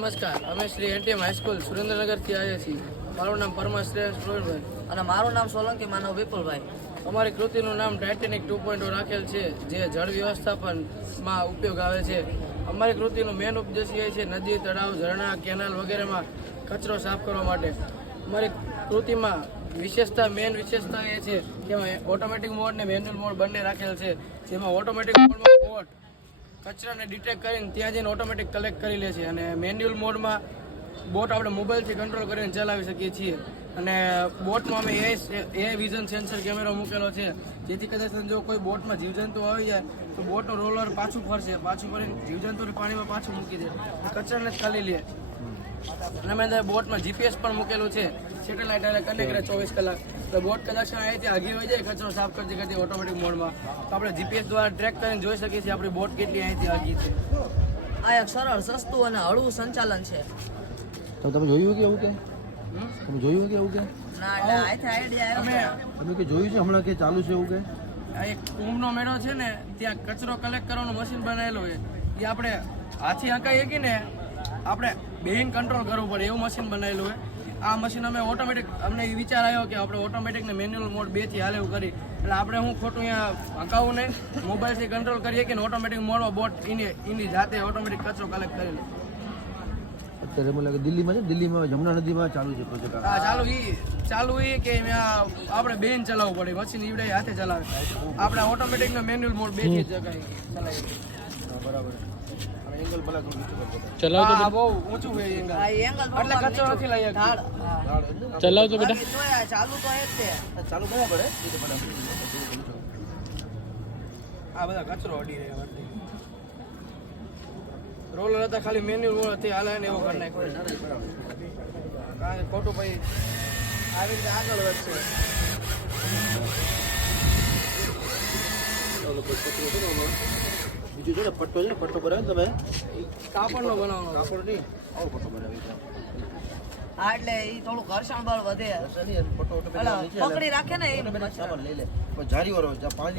નમસ્કાર, અમે શ્રી એનટીએમ હાઈસ્કૂલ સુરેન્દ્રનગરથી આવ્યા છીએ. મારું નામ પરમા શ્રેયસ પ્રવીણભાઈ અને મારું નામ સોલંકી માનવ વિપુલભાઈ. અમારી કૃતિનું નામ ટાઇટેનિક 2.0 રાખેલ છે, જે જળ વ્યવસ્થાપનમાં ઉપયોગ આવે છે. અમારી કૃતિનું મેન ઉદ્દેશ્ય એ છે નદી, તળાવ, ઝરણા, કેનાલ વગેરેમાં કચરો સાફ કરવા માટે. અમારી કૃતિમાં મેન વિશેષતા એ છે કે ઓટોમેટિક મોડ ને મેન્યુઅલ મોડ બંને રાખેલ છે. જેમાં ઓટોમેટિક મોડમાં બોટ કચરાને ડિટેક્ટ કરીને ત્યાં જઈને ઓટોમેટિક કલેક્ટ કરી લે છે, અને મેન્યુઅલ મોડમાં બોટ આપણે મોબાઈલથી કંટ્રોલ કરીને ચલાવી શકીએ છીએ. અને બોટમાં અમે એ વિઝન સેન્સર કેમેરો મૂકેલો છે, જેથી કદાચ જો કોઈ બોટમાં જીવજંતુ આવી જાય તો બોટનું રોલર પાછું ફરીને જીવજંતુને પાણીમાં પાછું મૂકી દે, કચરાને જ ખાલી લે. અને અમે અંદર બોટમાં જીપીએસ પણ મૂકેલું છે, સેટેલાઇટ એટલે કનેક્ટ રહે 24 કલાક. તો બોટ કદાચ અહીંથી આગી હોય જાય કચરો સાફ કરતી ઓટોમેટિક મોડમાં, તો આપણે જીપીએસ દ્વારા ટ્રેક કરીને જોઈ શકીએ છીએ આપણી બોટ કેટલી અહીંથી આગી છે. આ એક સરળ, સસ્તું અને હળવું સંચાલન છે. તો તમે જોયું કે એવું કે તમે જોયું કે એવું કે ના એટલે આથી આઈડિયા આવ્યો. તમે કે જોયું છે હમણાં કે ચાલુ છે એવું કે આ એક કુંભનો મેળો છે ને, ત્યાં કચરો કલેક્ટ કરવાનું મશીન બનાવેલું છે. એ આપણે હાથી હંકાઈએ કે ને આપણે બેહીન કંટ્રોલ કરવું પડે એવું મશીન બનાવેલું હોય. આ મશીન અમે ઓટોમેટિક, અમને એ વિચાર આવ્યો કે આપણે ઓટોમેટિક ને મેન્યુઅલ મોડ 2 થી હાલે એવું કરી, એટલે આપણે હું ખોટું અહીંયા હંકાવું નહીં, મોબાઈલથી કંટ્રોલ કરીએ કે ઓટોમેટિક મોડમાં બોટ એની જાતે ઓટોમેટિક કચરો કલેક્ટ કરી લે. અત્યારે મને લાગે દિલ્હીમાં છે, દિલ્હીમાં જમુના નદીમાં ચાલુ છે પ્રોજેક્ટ. હા, ચાલુ એ કે આપણે બેન ચલાવવું પડે, મશીન ઈવડે હાથે ચલાવે. આપણે ઓટોમેટિક ને મેન્યુઅલ મોડ 2 થી ચલાવીએ. બરાબર. એંગલ ભલા ચલાવતો બહુ ઊંચું છે એંગલ, આ એંગલ એટલે કચરો નથી લઈ શકતો. ચલાવતો બાકી તોય આ ચાલુ તો એ જ છે. ચાલુ બરાબર હે આ બધા કચરો અડી રહ્યા છે. રોલર હતા ખાલી મેન્યુઅલ મોડ હતી હાલે ને એવો કરી નાખ્યો. કારણ કે ખોટું પછી આવી રીતે આગળ વધશે. બીજું છે ને પટ્ટો છે ને, પટ્ટો ભરાય ને તમે કાપડનો બનાવવાનો. કાપડ નહીં આવો પટ્ટો ભરાવી છે. હા એટલે એ થોડું ઘર્ષણ બળ વધે. પટ્ટો પકડી રાખે ને એ સામાન લઈ લે પણ જારી વાળો પાણી